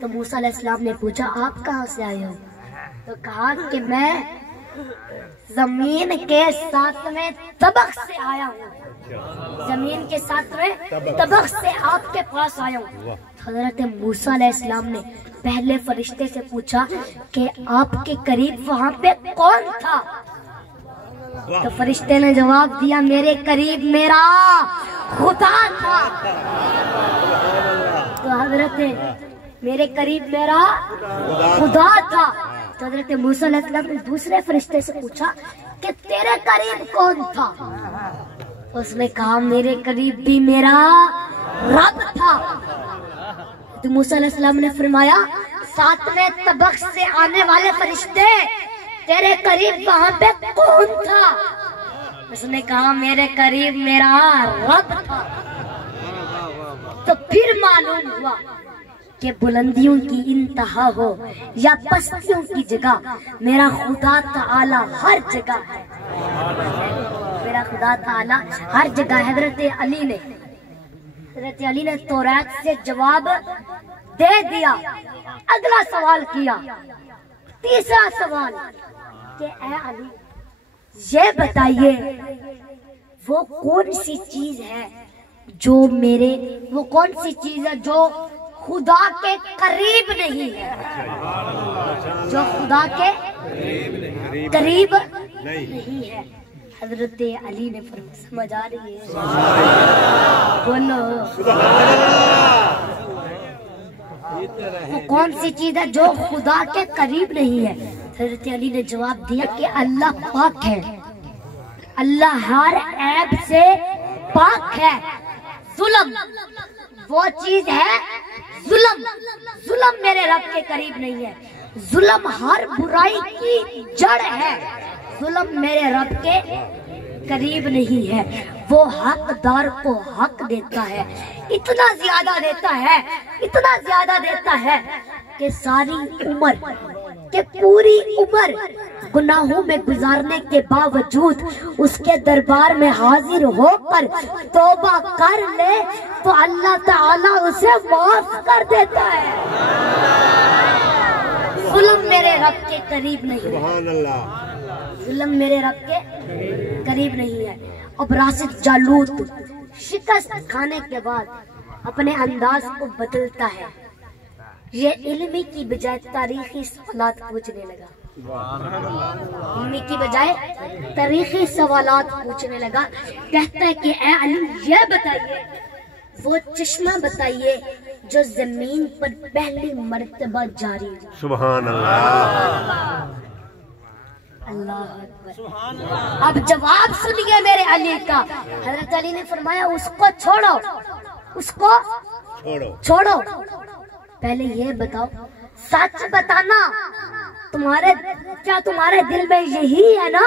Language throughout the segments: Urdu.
تو موسیٰ علیہ السلام نے پوچھا آپ کہاں سے آئے ہو؟ تو کہا کہ میں زمین کے 7ویں طبق سے آیا ہوں، زمین کے 7ویں طبق سے آپ کے پاس آیا ہوں۔ حضرت موسیٰ علیہ السلام نے پہلے فرشتے سے پوچھا کہ آپ کے قریب وہاں پہ کون تھا؟ تو فرشتے نے جواب دیا میرے قریب میرا خدا تھا۔ تو حضرت میرے قریب میرا خدا تھا۔ تو حضرت موسیٰ علیہ السلام نے دوسرے فرشتے سے پوچھا کہ تیرے قریب کون تھا؟ تو اس نے کہا میرے قریب بھی میرا رب تھا۔ تو موسیٰ علیہ السلام نے فرمایا 7ویں طبق سے آنے والے فرشتے تیرے قریب وہاں پہ کون تھا؟ اس نے کہا میرے قریب میرا رب تھا۔ تو پھر معلوم ہوا کہ بلندیوں کی انتہا ہو یا پستیوں کی جگہ میرا خدا تعالی ہر جگہ ہے، میرا خدا تعالی ہر جگہ۔ حضرت علی نے توریت سے جواب دے دیا۔ اگلا سوال کیا، تیسرا سوال کہ اے علی یہ بتائیے وہ کون سی چیز ہے جو خدا کے قریب نہیں ہے، جو خدا کے قریب نہیں ہے؟ حضرت علی نے فرمایا سمجھ آ رہی ہے؟ بولو وہ کون سی چیز ہے جو خدا کے قریب نہیں ہے؟ حضرت علی نے جواب دیا کہ اللہ پاک ہے، اللہ ہر عیب سے پاک ہے۔ ظلم وہ چیز ہے، ظلم میرے رب کے قریب نہیں ہے، ظلم ہر برائی کی جڑ ہے، ظلم میرے رب کے قریب نہیں ہے۔ وہ حقدار کو حق دیتا ہے، اتنا زیادہ دیتا ہے کہ ساری عمر کہ پوری عمر گناہوں میں گزارنے کے باوجود اس کے دربار میں حاضر ہو کر توبہ کر لے تو اللہ تعالیٰ اسے معاف کر دیتا ہے۔ ظلم میرے رب کے قریب نہیں ہے، ظلم میرے رب کے قریب نہیں ہے۔ اب راشد جالوت شکست کھانے کے بعد اپنے انداز کو بدلتا ہے، یہ علمی کی بجائے تاریخی سوالات پوچھنے لگا، علمی کی بجائے تاریخی سوالات پوچھنے لگا۔ کہتا ہے کہ اے علی یہ بتائیے وہ چشمہ بتائیے جو زمین پر پہلی مرتبہ جاری ہو۔ سبحان اللہ، اللہ اکبر۔ اب جواب سنیے میرے علی کا۔ حضرت علی نے فرمایا اس کو چھوڑو، اس کو چھوڑو، پہلے یہ بتاؤ سچ بتانا کیا تمہارے دل میں یہی ہے نا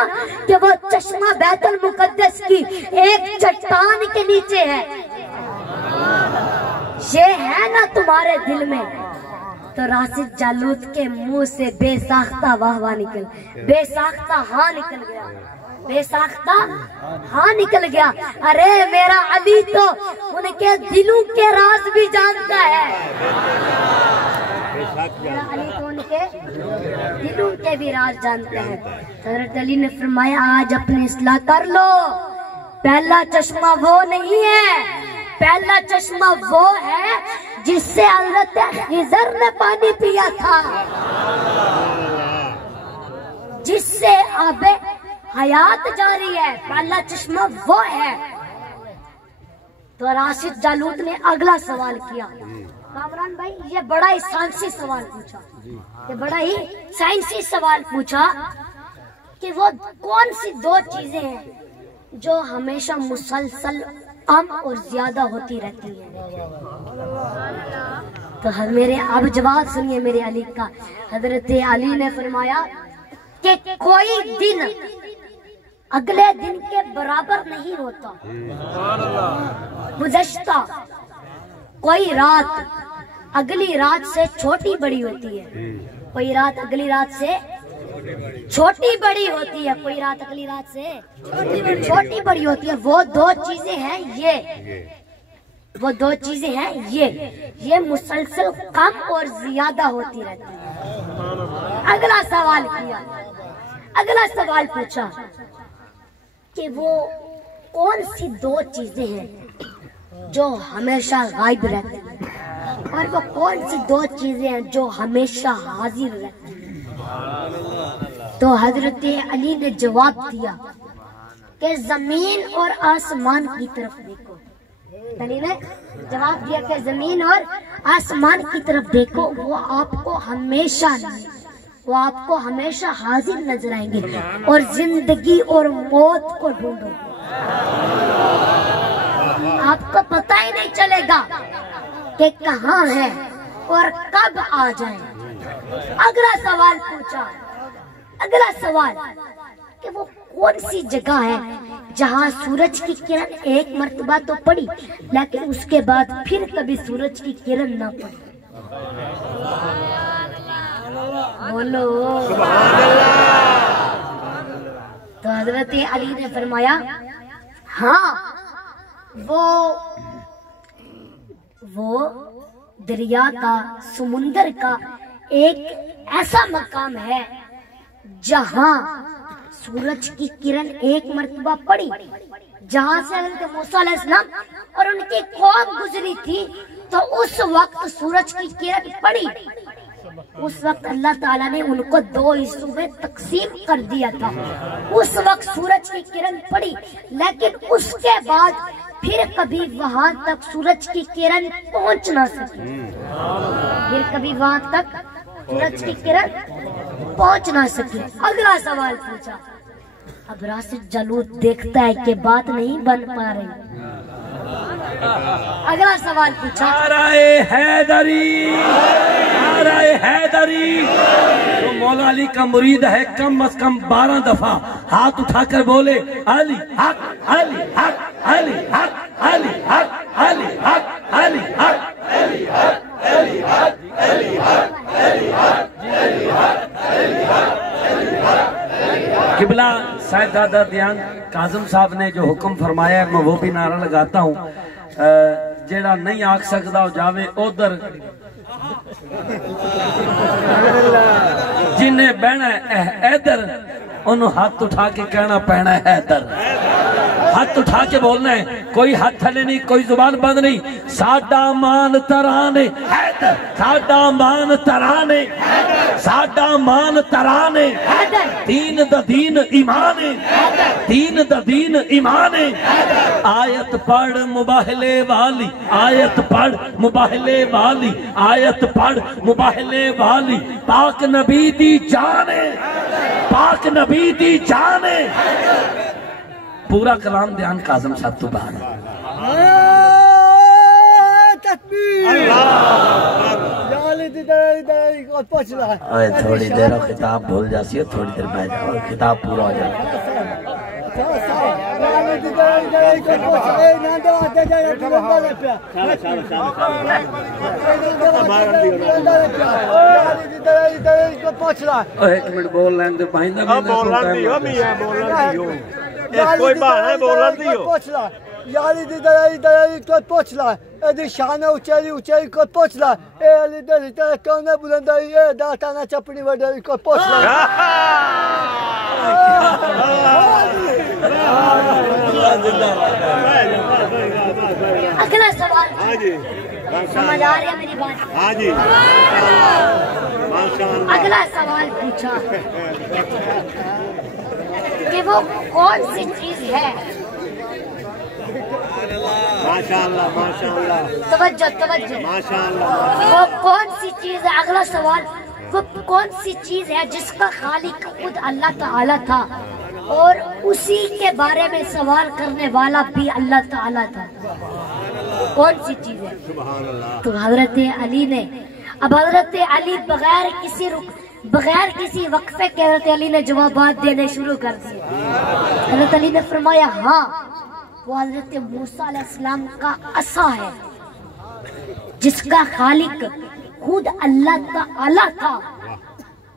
کہ وہ چشمہ بیت المقدس کی ایک چٹان کے نیچے ہے؟ یہ ہے نا تمہارے دل میں؟ تو راشد جالوت کے منہ سے بے ساختہ واہ واہ نکل، بے ساختہ ہاں نکل گیا، بے ساختہ ہاں نکل گیا۔ ارے میرا علی تو ان کے دلوں کے راز بھی جانتا ہے، میرا علی تو ان کے دلوں کے بھی راز جانتا ہے۔ حضرت علی نے فرمایا آج اپنی اصلاح کر لو، پہلا چشمہ وہ نہیں ہے، پہلا چشمہ وہ ہے جس سے حضرت خضر نے پانی پیا تھا، جس سے آب حیات جاری ہے، پہلا چشمہ وہ ہے۔ تو راشد جالوت نے اگلا سوال کیا، کامران بھائی یہ بڑا ہی سائنسی سوال پوچھا، یہ بڑا ہی سائنسی سوال پوچھا کہ وہ کون سی دو چیزیں ہیں جو ہمیشہ مسلسل کم اور زیادہ ہوتی رہتی ہیں؟ تو میرے اب جواب سنیے میرے علی کا۔ حضرت علی نے فرمایا کہ کوئی دن اگلے دن کے برابر نہیں ہوتا، گزشتہ کوئی رات اگلی رات سے چھوٹی بڑی ہوتی ہے، کوئی رات اگلی رات سے چھوٹی بڑی ہوتی ہے، کوئی رات اگلی رات سے چھوٹی بڑی ہوتی ہے۔ وہ دو چیزیں ہیں یہ وہ دو چیزیں ہیں یہ مسلسل کم اور زیادہ ہوتی رہتی ہیں۔ اگلا سوال کیا، اگلا سوال پوچھا کہ وہ کون سی دو چیزیں ہیں جو ہمیشہ غائب رہتی ہیں، اور وہ کون سی دو چیزیں ہیں جو ہمیشہ حاضر رہتی ہیں؟ تو حضرت علی نے جواب دیا کہ زمین اور آسمان کی طرف دیکھو۔ علی نے جواب دیا کہ زمین اور آسمان کی طرف دیکھو، وہ آپ کو ہمیشہ حاضر نظر آئیں گے، اور زندگی اور موت کو ڈھونڈو، آپ کو پتہ ہی نہیں چلے گا کہ کہاں ہے اور کب آ جائیں۔ اگلا سوال پوچھا، اگلا سوال کہ وہ کون سی جگہ ہے جہاں سورج کی کرن ایک مرتبہ تو پڑی لیکن اس کے بعد پھر کبھی سورج کی کرن نہ پڑی؟ بولو سبحان اللہ۔ تو حضرت علی نے فرمایا ہاں، وہ دریا کا، سمندر کا ایک ایسا مقام ہے جہاں سورج کی کرن ایک مرتبہ پڑی، جہاں سے حضرت موسیٰ علیہ السلام اور ان کی قوم گزری تھی، تو اس وقت سورج کی کرن پڑی۔ اس وقت اللہ تعالیٰ نے ان کو دو حصوں میں تقسیم کر دیا تھا، اس وقت سورج کی کرن پڑی، لیکن اس کے بعد پھر کبھی وہاں تک سورج کی کرن پہنچ نہ سکی، پھر کبھی وہاں تک سورج کی کرن پہنچ نہ سکی۔ اگلا سوال پوچھا، اب راشد جالوت دیکھتا ہے کہ بات نہیں بن پا رہی، اگلا سوال پوچھا، حیدری تو مولا علی کا مرید ہے، کم از کم 12 دفعہ ہاتھ اٹھا کر بولے علی حق، علی حق، علی حق، علی حق، علی حق، علی حق، علی حق، علی حق، علی حق، علی حق، علی حق، علی حق۔ قبلہ سید دادا دیان کاظم صاحب نے جو حکم فرمایا ہے میں وہ بھی نعرہ لگاتا ہوں، جیڑا نہیں آکھ سکتا ہو جاوے ادھر، جنہیں بہنا ہے ایدر انہوں ہاتھ اٹھا کے کہنا پہنا ہے ایدر، ہاتھ اٹھا کے بولنا ہے، کوئی ہاتھ تھلے نہیں، کوئی زبان بند نہیں، ساڈا مان ترانے حیدر، ساڈا مان ترانے، ساڈا مان ترانے، دین دا دین ایمان، دین دا دین ایمان۔ آیت پڑھ مباہلے والی، آیت پڑھ مباہلے والی، آیت پڑھ مباہلے والی، پاک نبی دی جانے، پاک نبی دی جانے۔ پورا کلام دیان کاظم صاحب تو باہر ہے۔ تھوڑی دیر خطاب بھول جاسی ہے، تھوڑی دیر بیٹھ جاؤ، خطاب پورا ہو جائے۔ ایک منٹ بول لیں دے بائندہ کوئی بہانا بولن دیو یاری دی درائی کو پوچھ لا، ایدی شانہ اچھائی کو پوچھ لا، اے علی دلی تیرے کونے بلندائی، اے داتانا چپنی وڈائی کو پوچھ لا۔ اگلا سوال سمجھ آ رہی ہے میری بات؟ ہاں جی، اگلا سوال پوچھا کہ وہ کون سی چیز ہے، ماشاءاللہ ماشاءاللہ، توجہ توجہ، ماشاءاللہ، وہ کون سی چیز ہے؟ اگلا سوال، وہ کون سی چیز ہے جس کا خالق خود اللہ تعالیٰ تھا اور اسی کے بارے میں سوال کرنے والا بھی اللہ تعالیٰ تھا؟ کون سی چیز ہے؟ تو حضرت علی نے، اب حضرت علی بغیر کسی وقفے کے حضرت علی نے جوابات دینے شروع کر دیے۔ حضرت علی نے فرمایا ہاں، وہ حضرت موسیٰ علیہ السلام کا عصا ہے جس کا خالق خود اللہ تعالیٰ تھا۔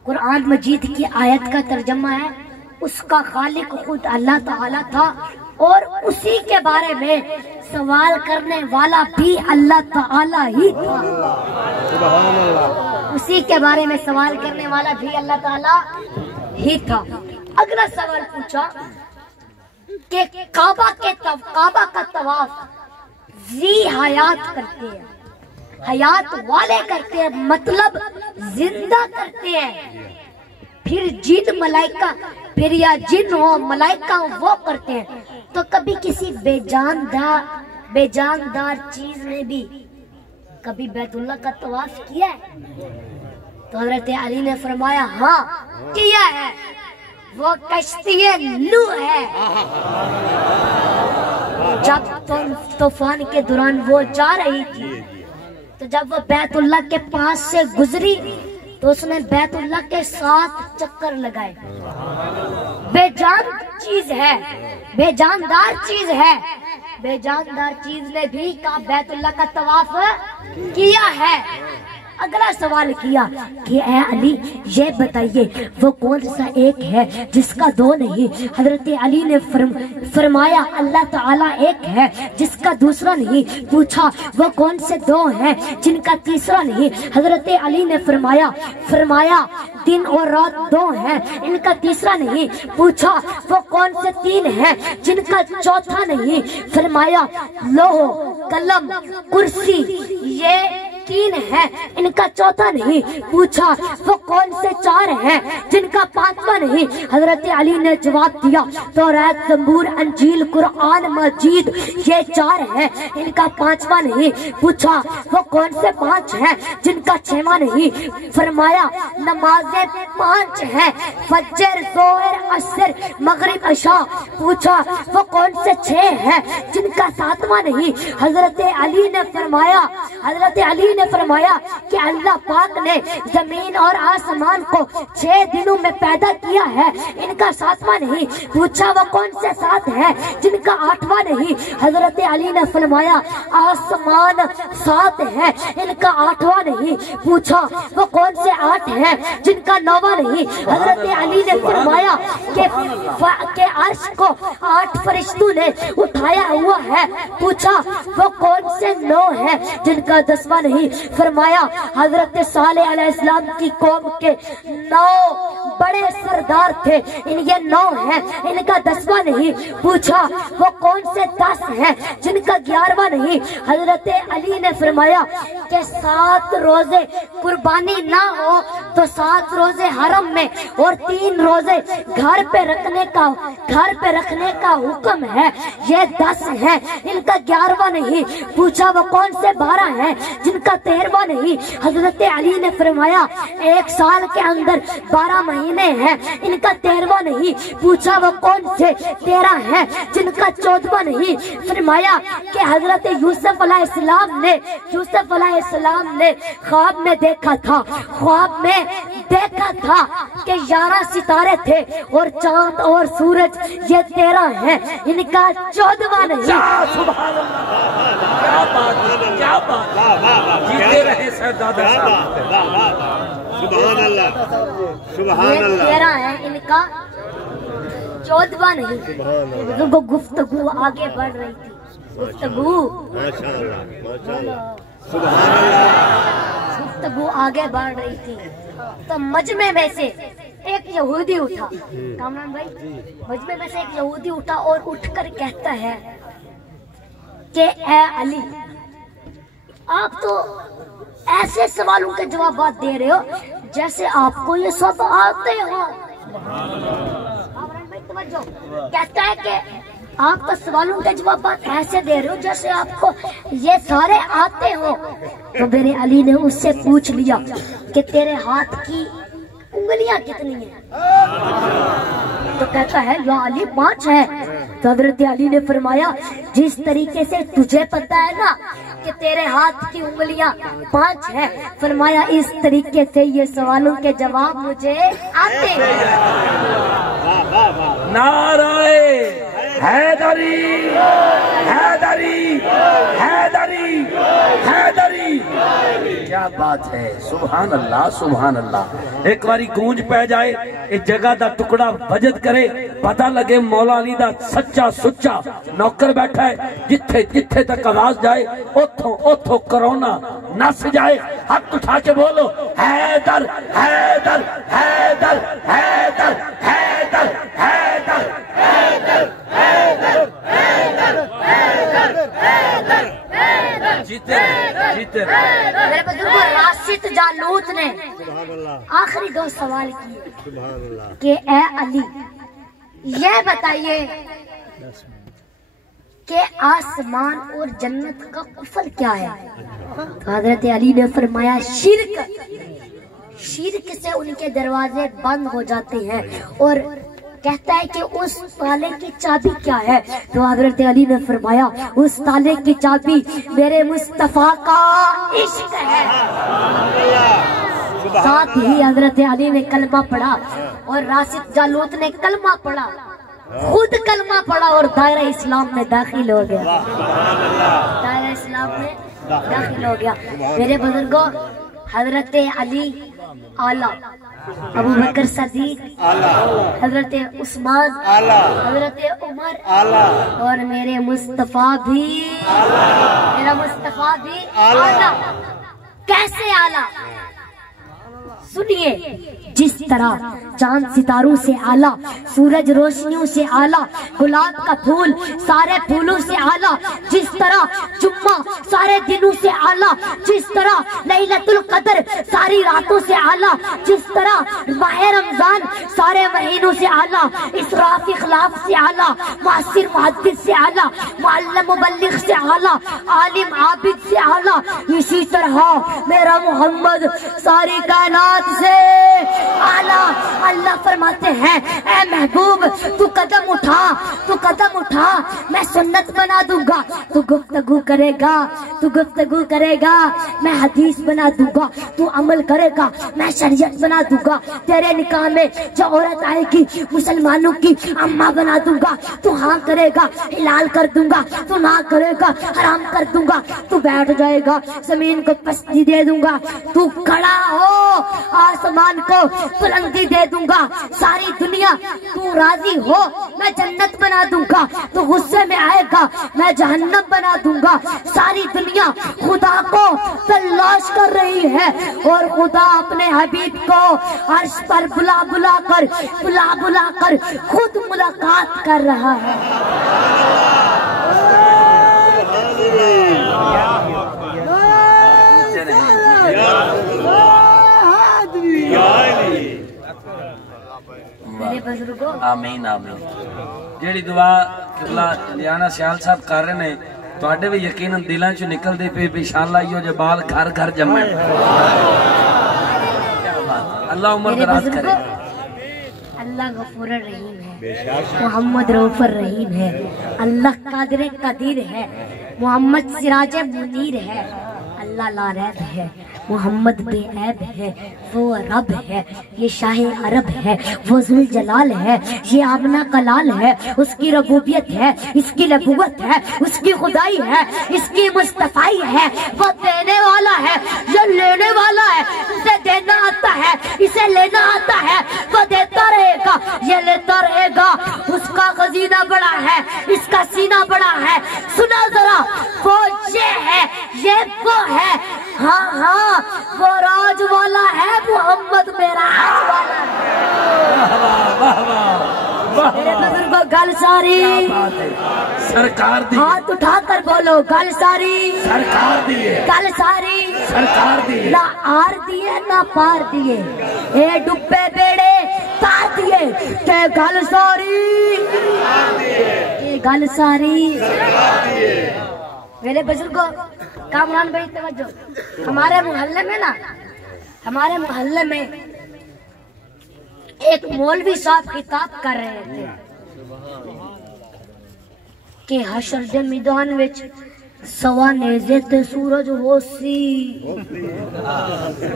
قرآن مجید کی آیت کا ترجمہ ہے اس کا خالق خود اللہ تعالیٰ تھا اور اسی کے بارے میں سوال کرنے والا بھی اللہ تعالی ہی تھا. اسی کے بارے میں سوال کرنے والا بھی اللہ تعالی ہی تھا. اگلا سوال پوچھا کہ کعبہ کا طواف ذی حیات کرتے ہیں, حیات والے کرتے ہیں, مطلب زندہ کرتے ہیں. پھر جن ملائکہ, پھر یا جن ہو ملائکہ وہ کرتے ہیں. تو کبھی کسی بے جاندار چیز نے بھی کبھی بیت اللہ کا طواف کیا ہے؟ تو حضرت علی نے فرمایا ہاں کیا ہے. وہ کشتی نوح ہے. جب طوفان کے دوران وہ جا رہی تھی تو جب وہ بیت اللہ کے پاس سے گزری تو اس نے بیت اللہ کے 7 چکر لگائے. بے جان چیز ہے, بے جاندار چیز ہے. بے جاندار چیز نے بھی کہا بیت اللہ کا طواف کیا ہے. اگلا سوال کیا کہ اے علی یہ بتائیے وہ کون سا ایک ہے جس کا 2 نہیں؟ حضرت علی نے فرمایا اللہ تعالیٰ ایک ہے جس کا دوسرا نہیں. پوچھا وہ کون سے 2 ہیں جن کا تیسرا نہیں؟ حضرت علی نے فرمایا دن اور رات 2 ہیں ان کا تیسرا نہیں. پوچھا وہ کون سے 3 ہیں جن کا چوتھا نہیں؟ فرمایا لوح قلم کرسی یہ 3 ہیں ان کا چوتھا نہیں. پوچھا وہ کون سے 4 ہیں جن کا 5واں نہیں؟ حضرت علی نے جواب دیا توریت زبور انجیل قرآن مجید یہ 4 ہیں ان کا 5واں نہیں. پوچھا وہ کون سے 5 ہیں جن کا 6واں نہیں؟ فرمایا نمازیں 5 ہیں فجر ظہر عصر مغرب عشاء. پوچھا وہ کون سے 6 ہیں جن کا 7واں نہیں؟ حضرت علی نے فرمایا کہ اللہ پاک نے زمین اور آسمان کو 6 دنوں میں پیدا کیا ہے ان کا 7واں نہیں. پوچھا وہ کون سے 7 ہیں جن کا 8واں نہیں؟ حضرت علی نے فرمایا آسمان 7 ہیں ان کا 8واں نہیں. پوچھا وہ کون سے 8 ہیں جن کا 9واں نہیں؟ حضرت علی نے فرمایا کہ عرش کو 8 فرشتوں نے اٹھایا ہوا ہے. پوچھا وہ کون سے 9 ہیں جن کا 10واں نہیں؟ فرمایا حضرت صالح علیہ السلام کی قوم کے 9 بڑے سردار تھے یہ 9 ہیں ان کا 10واں نہیں. پوچھا وہ کون سے 10 ہیں جن کا 11واں نہیں؟ حضرت علی نے فرمایا کہ 7 روزے قربانی نہ ہو تو 7 روزے حرم میں اور 3 روزے گھر پہ رکھنے کا حکم ہے یہ 10 ہیں ان کا 11واں نہیں. پوچھا وہ کون سے 12 ہیں جن کا 13واں نہیں؟ حضرت علی نے فرمایا 1 سال کے اندر 12 مہینے ہیں ان کا 13واں نہیں. پوچھا وہ کون سے 13 ہیں جن کا 14واں نہیں؟ فرمایا کہ حضرت یوسف علیہ السلام نے خواب میں دیکھا تھا کہ 11 ستارے تھے اور چاند اور سورج یہ 13 ہیں ان کا 14واں نہیں. سبحان اللہ, کیا بات, جیتے رہے سردار سبحان اللہ, سبحان اللہ. 13 ہیں ان کا 14واں نہیں. گفتگو آگے بڑھ رہی تھی, گفتگو آگے بڑھ رہی تھی تو مجمع میں سے ایک یہودی اٹھا. کامران بھائی, مجمع میں سے ایک یہودی اٹھا اور اٹھ کر کہتا ہے کہ اے علی آپ تو ایسے سوالوں کے جوابات دے رہے ہو جیسے آپ کو یہ سب آتے ہو. کہتا ہے کہ آپ تو سوالوں کے جوابات ایسے دے رہے ہو جیسے آپ کو یہ سارے آتے ہو. تو میرے علی نے اس سے پوچھ لیا کہ تیرے ہاتھ کی انگلیاں کتنی ہیں؟ تو کہتا ہے یا علی 5 ہیں. تو حضرت علی نے فرمایا جس طریقے سے تجھے پتا ہے نا کہ تیرے ہاتھ کی انگلیاں 5 ہیں, فرمایا اس طریقے سے یہ سوالوں کے جواب مجھے آتے ہیں. نعرہ حیدری حیدری حیدری حیدری. کیا کیا بات ہے، سبحان اللہ سبحان اللہ۔ ایک باری گونج پہ جائے، ایک جگہ دا ٹکڑا بجت کرے، پتہ لگے مولا علی دا سچا سچا نوکر بیٹھا ہے، جتھے جتھے تک آواز جائے اوتھوں کرونا نس جائے۔ ہاتھ اٹھا کے بولو حیدر حیدر حیدر حیدر حیدر حیدر حیدر حیدر حیدر حیدر جیتے جیتے۔ میرے بزرگوں، راشد جالوت نے سبحان اللہ آخری دو سوال کیے سبحان اللہ۔ کہ اے علی یہ بتائیے کہ آسمان اور جنت کا کفر کیا ہے؟ تو حضرت علی نے فرمایا شرک، شرک سے ان کے دروازے بند ہو جاتے ہیں۔ اور کہتا ہے کہ اس تالے کی چابی کیا ہے؟ تو حضرت علی نے فرمایا اس تالے کی چابی میرے مصطفیٰ کا عشق ہے۔ ساتھ ہی حضرت علی نے کلمہ پڑھا اور راشد جالوت نے کلمہ پڑھا، خود کلمہ پڑھا اور دائرہ اسلام میں داخل ہو گیا، دائرہ اسلام میں داخل ہو گیا۔ میرے بزرگوں، حضرت علی اعلیٰ، ابو بکر صدیق، حضرت عثمان، حضرت عمر، اور میرے مصطفیٰ بھی، میرا مصطفیٰ بھی اعلیٰ۔ کیسے اعلیٰ؟ سنیے، جس طرح چاند ستاروں سے اعلیٰ، سورج روشنیوں سے اعلیٰ، گلاب کا پھول سارے پھولوں سے اعلیٰ، جس طرح جمعہ سارے دنوں سے اعلیٰ، جس طرح لیلۃ القدر ساری راتوں سے اعلیٰ، جس طرح ماہ رمضان سارے مہینوں سے اعلیٰ، اسراف اخلاف سے اعلیٰ، معاصر محدث سے اعلیٰ، معلم مبلغ سے اعلیٰ، عالم عابد سے اعلیٰ، اسی طرح میرا محمد ساری کائنات سے اعلیٰ۔ اللہ فرماتے ہیں اے محبوب تو قدم اٹھا، تو قدم اٹھا، میں سنت بنا دوں گا، تو گفتگو کرے گا، تو گفتگو کرے گا، میں حدیث بنا دوں گا، تو عمل کرے گا، میں شریعت بنا دوں گا، تیرے نکاح میں جو عورت آئے گی مسلمانوں کی اماں بنا دوں گا، تو ہاں کرے گا حلال کر دوں گا، تو نہ کرے گا حرام کر دوں گا، تو بیٹھ جائے گا زمین کو پستی دے دوں گا، تو کھڑا ہو آسمان کو بلندی دے دوں گا، ساری دنیا تو راضی ہو میں جنت بنا دوں گا، تو غصے میں آئے گا میں جہنم بنا دوں گا، ساری دنیا خدا کو تلاش کر رہی ہے اور خدا اپنے حبیب کو عرش پر بلا بلا کر خود ملاقات کر رہا ہے۔ میرے بزرگوں، آمین آمین۔ جیڑی دعا قبلہ لیانا سیال صاحب کر رہے ہیں تواڈے بھی یقیناً دلاں چوں نکل دے پی انشاءاللہ ایو جو بال گھر گھر جمع۔ اللہ عمر دراز کرے۔ اللہ غفور الرحیم ہے، محمد رؤوف الرحیم ہے، اللہ قادر قدیر ہے، محمد سراج منیر ہے، اللہ لا ریب ہے، محمد بے عیب ہے، وہ رب ہے، یہ شاہ عرب ہے، وہ ذوالجلال ہے، یہ آمنہ کلال ہے، اس کی ربوبیت ہے، اس کی نبوت ہے، اس کی خدائی ہے، اس کی مصطفیٰ ہے، وہ دینے والا ہے، یہ لینے والا ہے، اسے دینا آتا ہے، اسے لینا آتا ہے، وہ دیتا رہے گا، یہ لیتا رہے گا، اس کا خزینہ بڑا ہے، اس کا سینہ بڑا ہے، سنا ذرا، وہ یہ ہے، یہ وہ ہے، ہاں ہاں وہ راج والا ہے، محمد میرا راج والا ہے۔ میرے بزرگوں گل ساری سرکار دی، ہاتھ اٹھا کر بولو گل ساری سرکار دیے، گل ساری سرکار دیے، نہ آر دیے نہ پار دیے، اے ڈبے بیڑے تار دیے، کہ گل ساری یہ گل ساری۔ میرے بزرگوں، کامران بھائی توجہ، ہمارے محلے میں نا، ہمارے محلے میں ایک مولوی صاحب خطاب کر رہے تھے کہ حشر دے میدان وچ سوا نیزے تے سورج ہو سی،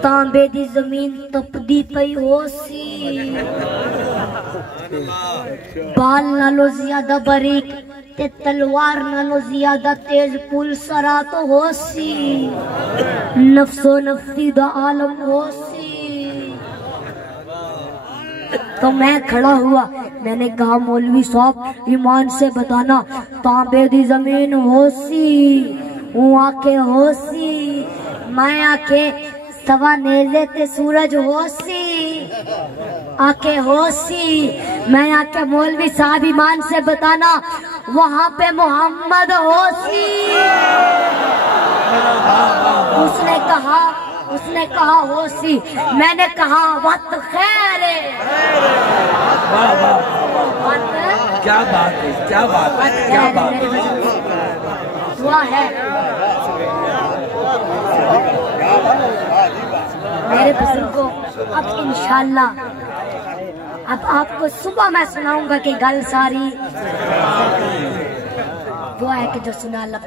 تانبے دی زمین تپدی پئی ہو سی، بال نالو زیادہ باریک تے تلوار نالو زیادہ تیز پل سرا تو ہو سی نفس و نفسی دا عالم ہو سی تو میں کھڑا ہوا میں نے کہا مولوی صاحب ایمان سے بتانا تانبے دی زمین ہو سی ہوں آکے ہو سی میں آکے سوا نیزے تے سورج ہو سی آکے ہو سی میں آکے مولوی صاحب ایمان سے بتانا وہاں پہ محمد ہو سی اس نے کہا ہو سی میں نے کہا وقت خیر ہے کیا بات ہے کیا بات ہے کیا بات ہے دعا ہے میرے بزرگوں اب انشاءاللہ اب آپ کو صبح میں سناؤں گا کہ گل ساری دعا ہے کہ جو سنا اللہ